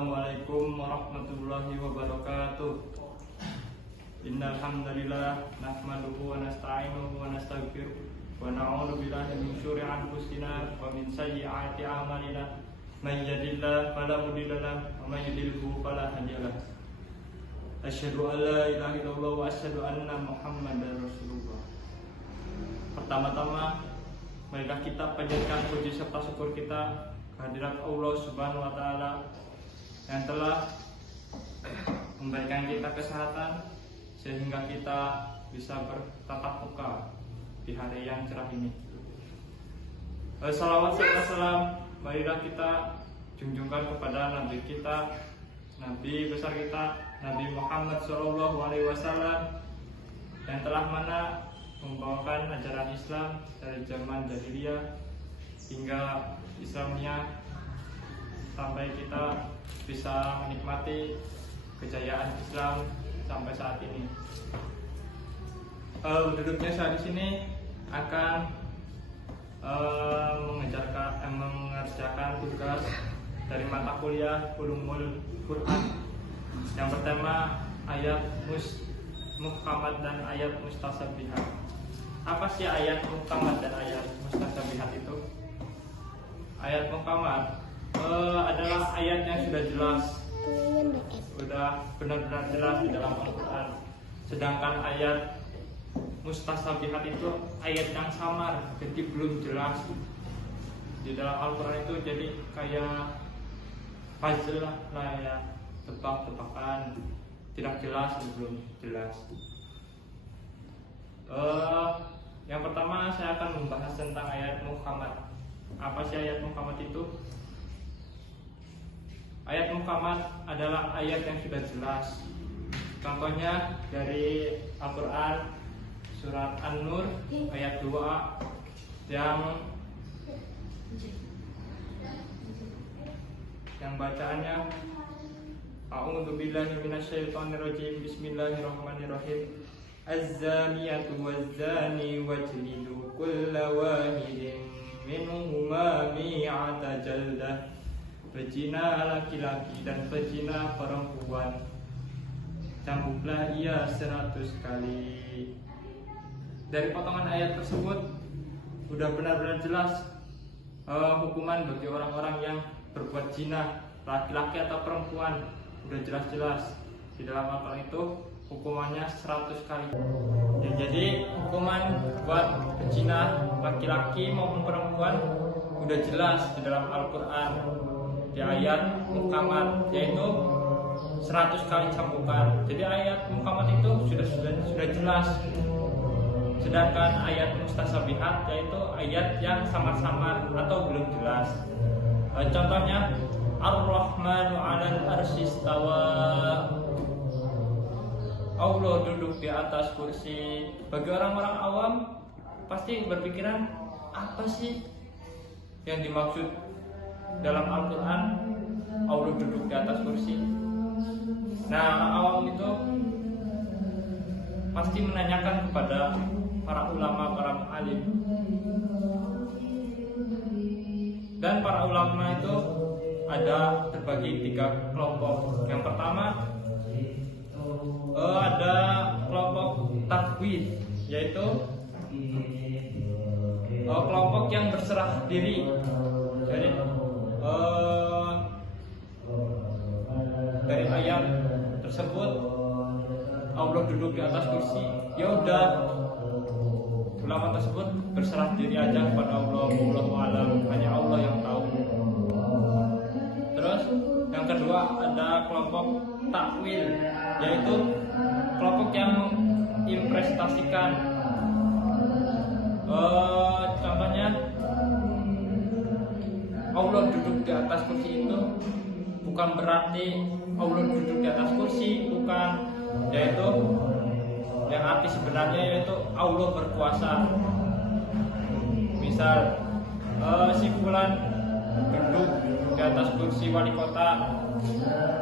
Assalamualaikum warahmatullahi wabarakatuh. Innal hamdalillah nahmaduhu wa nasta'inuhu wa nastaghfiruh wa na'udzu billahi min syururi anfusina wa min sayyiati a'malina. May yahdihillahu fala mudilla lahu wa may yudlilhu fala hadiya lahu. Asyhadu an la ilaha illallah wa asyhadu anna Muhammadar Rasulullah. Pertama-tama marilah kita panjatkan puji serta syukur kita kehadirat Allah Subhanahu wa taala yang telah memberikan kita kesehatan sehingga kita bisa bertatap muka di hari yang cerah ini. Salawat serta salam marilah kita junjungkan kepada Nabi kita, Nabi besar kita, Nabi Muhammad SAW, yang telah mana membawakan ajaran Islam dari zaman jahiliyah hingga Islamnya sampai kita bisa menikmati kejayaan Islam sampai saat ini. Duduknya saat di sini akan mengerjakan tugas dari mata kuliah Ulumul Quran yang pertama ayat muhkamat dan ayat mustasabihat. Apa sih ayat muhkamat dan ayat mustasabihat itu? Ayat muhkamat adalah ayat yang sudah jelas, sudah benar-benar jelas di dalam Al-Quran. Sedangkan ayat mustasabihat itu ayat yang samar, jadi belum jelas di dalam Al-Quran itu, jadi kayak puzzle lah ya, tebak-tebakan, tidak jelas, belum jelas. Yang pertama saya akan membahas tentang ayat muhkamat. Apa sih ayat muhkamat itu? Ayat muhkamat adalah ayat yang sudah jelas. Contohnya dari Al-Quran surat An-Nur ayat 2 yang bacaannya A'udzu billahi minasyaitonir rajim. Bismillahirrahmanirrahim. Az-zaniyatu waz-zani wajlidu kulla wahidin minhuma mi'ata jaldah. Pezina laki-laki dan pezina perempuan cambuklah ia 100 kali. Dari potongan ayat tersebut sudah benar-benar jelas hukuman bagi orang-orang yang berbuat zina, laki-laki atau perempuan. Sudah jelas-jelas di dalam Al-Quran itu hukumannya 100 kali. Ya, jadi hukuman buat pezina laki-laki maupun perempuan sudah jelas di dalam Al-Quran di ayat muhkamat, yaitu 100 kali cambukan. Jadi ayat muhkamat itu sudah jelas. Sedangkan ayat mustasabihat yaitu ayat yang samar-samar atau belum jelas. Contohnya Ar-Rahmanu 'alal arsy istawa. Allah duduk di atas kursi. Bagi orang-orang awam pasti berpikiran, apa sih yang dimaksud dalam Al-Quran Allah duduk di atas kursi? Nah, orang awam itu pasti menanyakan kepada para ulama, para alim. Dan para ulama itu ada terbagi 3 kelompok. Yang pertama ada kelompok takwid, yaitu kelompok yang berserah diri. Jadi dari ayat tersebut Allah duduk di atas kursi, ya udah ulama tersebut berserah diri aja kepada Allah. Wallahu a'lam, hanya Allah yang tahu. Terus yang kedua ada kelompok takwil, yaitu kelompok yang menginterpretasikan. Contohnya Allah duduk di atas kursi itu bukan berarti Allah duduk di atas kursi, bukan, yaitu yang arti sebenarnya yaitu Allah berkuasa. Misal si fulan duduk di atas kursi wali kota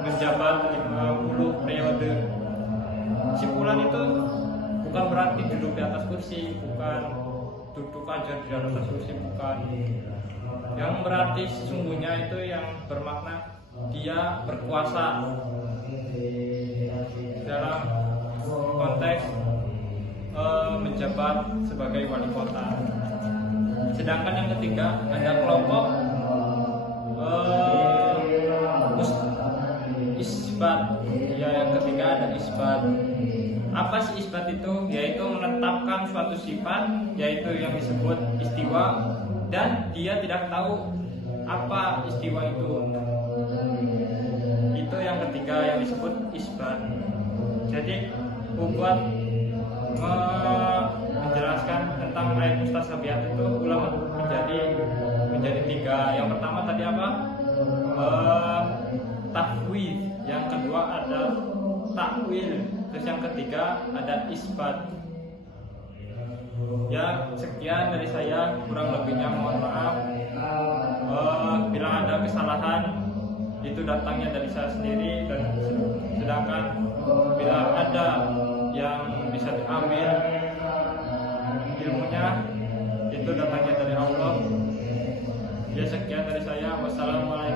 menjabat 50 periode. Si fulan itu bukan berarti duduk di atas kursi, bukan duduk aja di atas kursi, bukan. Yang berarti sesungguhnya itu yang bermakna dia berkuasa dalam konteks menjabat sebagai wali kota. Sedangkan yang ketiga ada kelompok isbat. Ya, yang ketiga ada isbat. Apa sih isbat itu? Yaitu menetapkan suatu sifat, yaitu yang disebut istiwa, dan dia tidak tahu apa istiwa itu. Itu yang ketiga yang disebut isbat. Jadi buat menjelaskan tentang ayat mustasabihat itu ulama menjadi tiga. Yang pertama tadi apa? Tafwid. Yang kedua ada takwil. Terus yang ketiga ada isbat. Ya, sekian dari saya, kurang lebihnya mohon maaf. Bila ada kesalahan itu datangnya dari saya sendiri, dan sedangkan bila ada yang bisa diambil ilmunya itu datangnya dari Allah. Ya, sekian dari saya. Wassalamualaikum